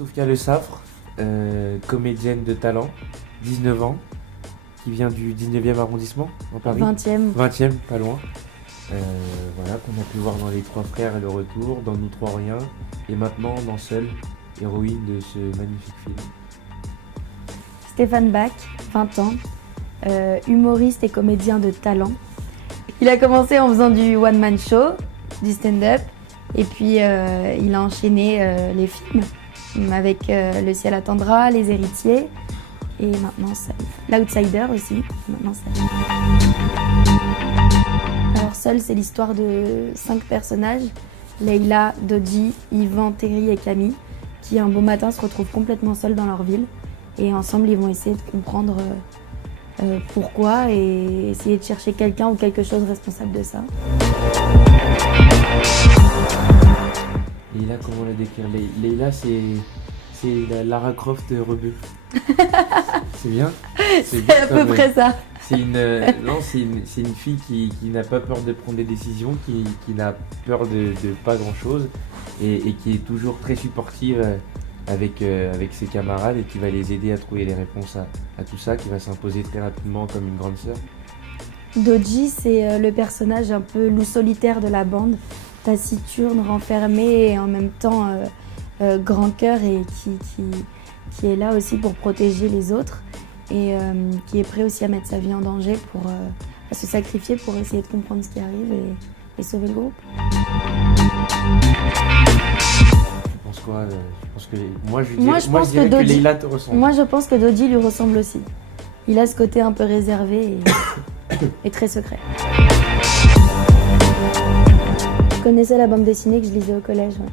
Sophia Le Saffre, comédienne de talent, 19 ans, qui vient du 19e arrondissement, en Paris. 20e. 20e, pas loin. Voilà, qu'on a pu voir dans Les Trois Frères et Le Retour, dans Nous Trois Rien, et maintenant dans Seul, héroïne de ce magnifique film. Stéphane Bach, 20 ans, humoriste et comédien de talent. Il a commencé en faisant du one-man show, du stand-up, et puis il a enchaîné les films avec Le ciel attendra, Les héritiers, et maintenant L'Outsider aussi, maintenant Seul. Alors Seul, c'est l'histoire de 5 personnages, Leïla, Dodji, Yvan, Terry et Camille, qui un beau matin se retrouvent complètement seuls dans leur ville. Et ensemble, ils vont essayer de comprendre pourquoi et essayer de chercher quelqu'un ou quelque chose responsable de ça. Leïla, comment la décrire? Leïla, c'est la Lara Croft de Rebeu. C'est bien? C'est à peu près ça. C'est une fille qui n'a pas peur de prendre des décisions, qui n'a peur de pas grand-chose et qui est toujours très supportive avec ses camarades et qui va les aider à trouver les réponses à tout ça, qui va s'imposer très rapidement comme une grande sœur. Dodji, c'est le personnage un peu loup solitaire de la bande, taciturne, renfermé et en même temps grand cœur et qui est là aussi pour protéger les autres et qui est prêt aussi à mettre sa vie en danger pour à se sacrifier pour essayer de comprendre ce qui arrive et sauver le groupe. Tu penses quoi? Je pense dirais que que Leïla te ressemble. Moi, je pense que Dodji lui ressemble aussi. Il a ce côté un peu réservé et très secret. Je connaissais la bande dessinée que je lisais au collège. Ouais.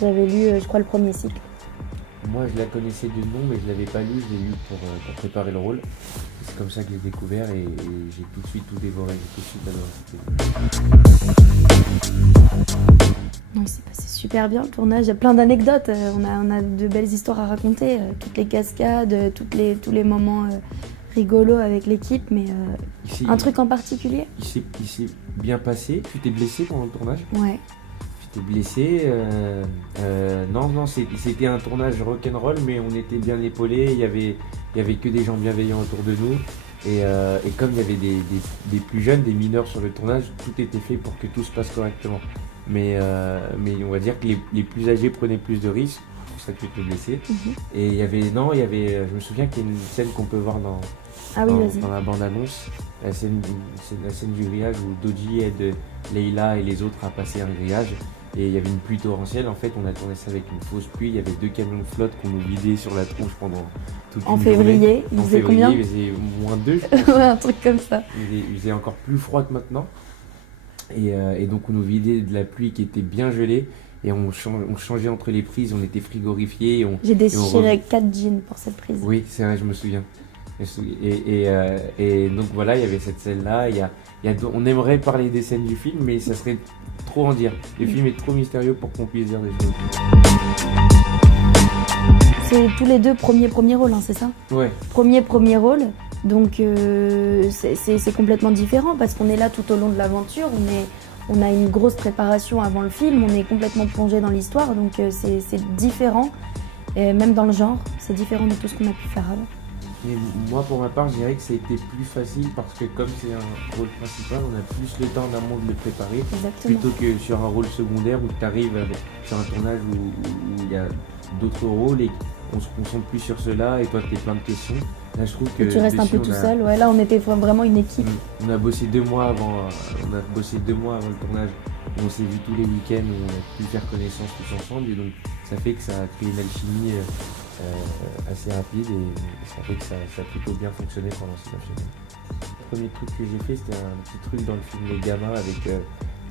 J'avais lu, je crois, le premier cycle. Moi, je la connaissais de nom, mais je l'avais pas lu. Je l'ai lu pour préparer le rôle. C'est comme ça que je l'ai découvert et j'ai tout de suite tout dévoré. J'ai tout de suite adoré. Non, il s'est passé super bien le tournage. Il y a plein d'anecdotes. On a de belles histoires à raconter. Toutes les cascades, tous les moments rigolos avec l'équipe. Mais un truc en particulier? Il s'est bien passé. Tu t'es blessé pendant le tournage? Ouais. Tu t'es blessé. Non, c'était un tournage rock'n'roll, mais on était bien épaulés. Il y avait que des gens bienveillants autour de nous. Et comme il y avait des plus jeunes, des mineurs sur le tournage, tout était fait pour que tout se passe correctement. Mais on va dire que les plus âgés prenaient plus de risques, c'est pour ça que tu t'es blessé. Et il y avait, je me souviens qu'il y a une scène qu'on peut voir dans la bande-annonce, c'est la scène du grillage où Dodji aide Leïla et les autres à passer un grillage. Et il y avait une pluie torrentielle, en fait on a tourné ça avec une fausse pluie, il y avait 2 camions de flotte qu'on nous vidait sur la tronche pendant toute une février, il faisait combien? Il faisait -2, je pense. Ouais, un truc comme ça. Il faisait encore plus froid que maintenant. Et donc on nous vidait de la pluie qui était bien gelée et on changeait entre les prises, on était frigorifiés. J'ai déchiré 4 jeans pour cette prise. Oui, c'est vrai, je me souviens. Et donc voilà, il y avait cette scène-là. On aimerait parler des scènes du film, mais ça serait trop en dire. Le film est trop mystérieux pour qu'on puisse dire des choses. C'est tous les deux premier rôle, hein, c'est ça? Ouais. Premier rôle. Donc c'est complètement différent parce qu'on est là tout au long de l'aventure, on a une grosse préparation avant le film, on est complètement plongé dans l'histoire, donc c'est différent, et même dans le genre, c'est différent de tout ce qu'on a pu faire avant. Et moi pour ma part je dirais que ça a été plus facile parce que comme c'est un rôle principal, on a plus le temps en amont de le préparer. Exactement. Plutôt que sur un rôle secondaire où tu arrives sur un tournage où il y a d'autres rôles et on se concentre plus sur cela et toi tu as plein de questions. Là je trouve que tu restes un peu tout seul. Ouais, là on était vraiment une équipe. On a bossé 2 mois avant le tournage. On s'est vu tous les week-ends où on a pu faire connaissance tous ensemble et donc ça fait que ça a créé une alchimie assez rapide et ça fait que ça a plutôt bien fonctionné pendant cette alchimie. Le premier truc que j'ai fait c'était un petit truc dans le film Les Gamins avec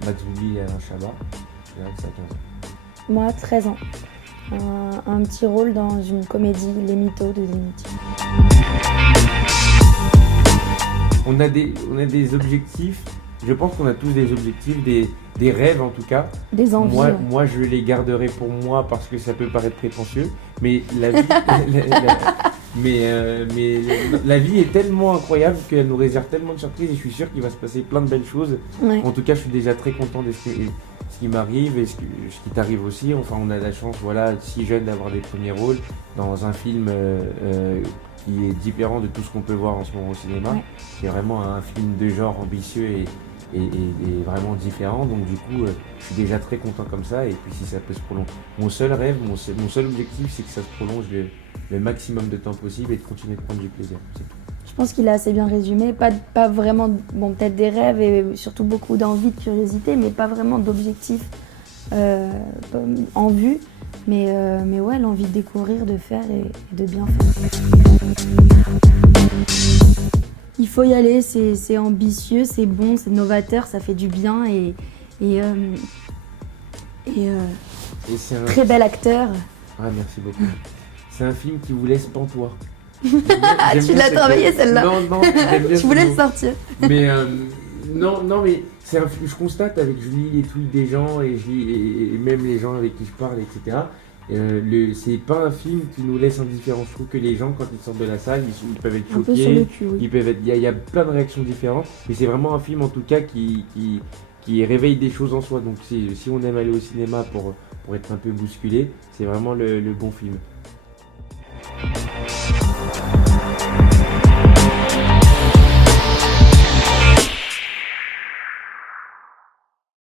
Max Boublil et Alain Chabat. Je dirais que ça a 15 ans. Moi 13 ans. Un petit rôle dans une comédie, Les Mythos de Dimitri. On a des objectifs, je pense qu'on a tous des objectifs, des rêves en tout cas. Des envies. Moi je les garderai pour moi parce que ça peut paraître prétentieux, mais la vie, la vie est tellement incroyable qu'elle nous réserve tellement de surprises et je suis sûr qu'il va se passer plein de belles choses. Ouais. En tout cas je suis déjà très content ce qui m'arrive et ce qui t'arrive aussi. Enfin, on a la chance, voilà, si jeune, d'avoir des premiers rôles dans un film qui est différent de tout ce qu'on peut voir en ce moment au cinéma. Ouais. C'est vraiment un film de genre ambitieux et vraiment différent. Donc du coup, je suis déjà très content comme ça. Et puis si ça peut se prolonger. Mon seul rêve, mon seul objectif, c'est que ça se prolonge le maximum de temps possible et de continuer de prendre du plaisir. C'est tout. Je pense qu'il a assez bien résumé. Pas vraiment, bon, peut-être des rêves et surtout beaucoup d'envie, de curiosité, mais pas vraiment d'objectif en vue. Mais ouais, l'envie de découvrir, de faire et de bien faire. Il faut y aller, c'est ambitieux, c'est bon, c'est novateur, ça fait du bien et c'est un... très bel acteur. Ah, merci beaucoup. C'est un film qui vous laisse pantois. Ah, tu l'as travaillé celle-là. Non, j'aime bien Je voulais ce le mot. sortir. Mais non, mais je constate avec je lis les tweets des gens et et même les gens avec qui je parle, etc. C'est pas un film qui nous laisse indifférents. Je trouve que les gens, quand ils sortent de la salle, ils peuvent être Un peu sur le choqués, cul, oui. ils peuvent être, il y a plein de réactions différentes. Mais c'est vraiment un film en tout cas qui réveille des choses en soi. Donc si on aime aller au cinéma pour être un peu bousculé, c'est vraiment le bon film.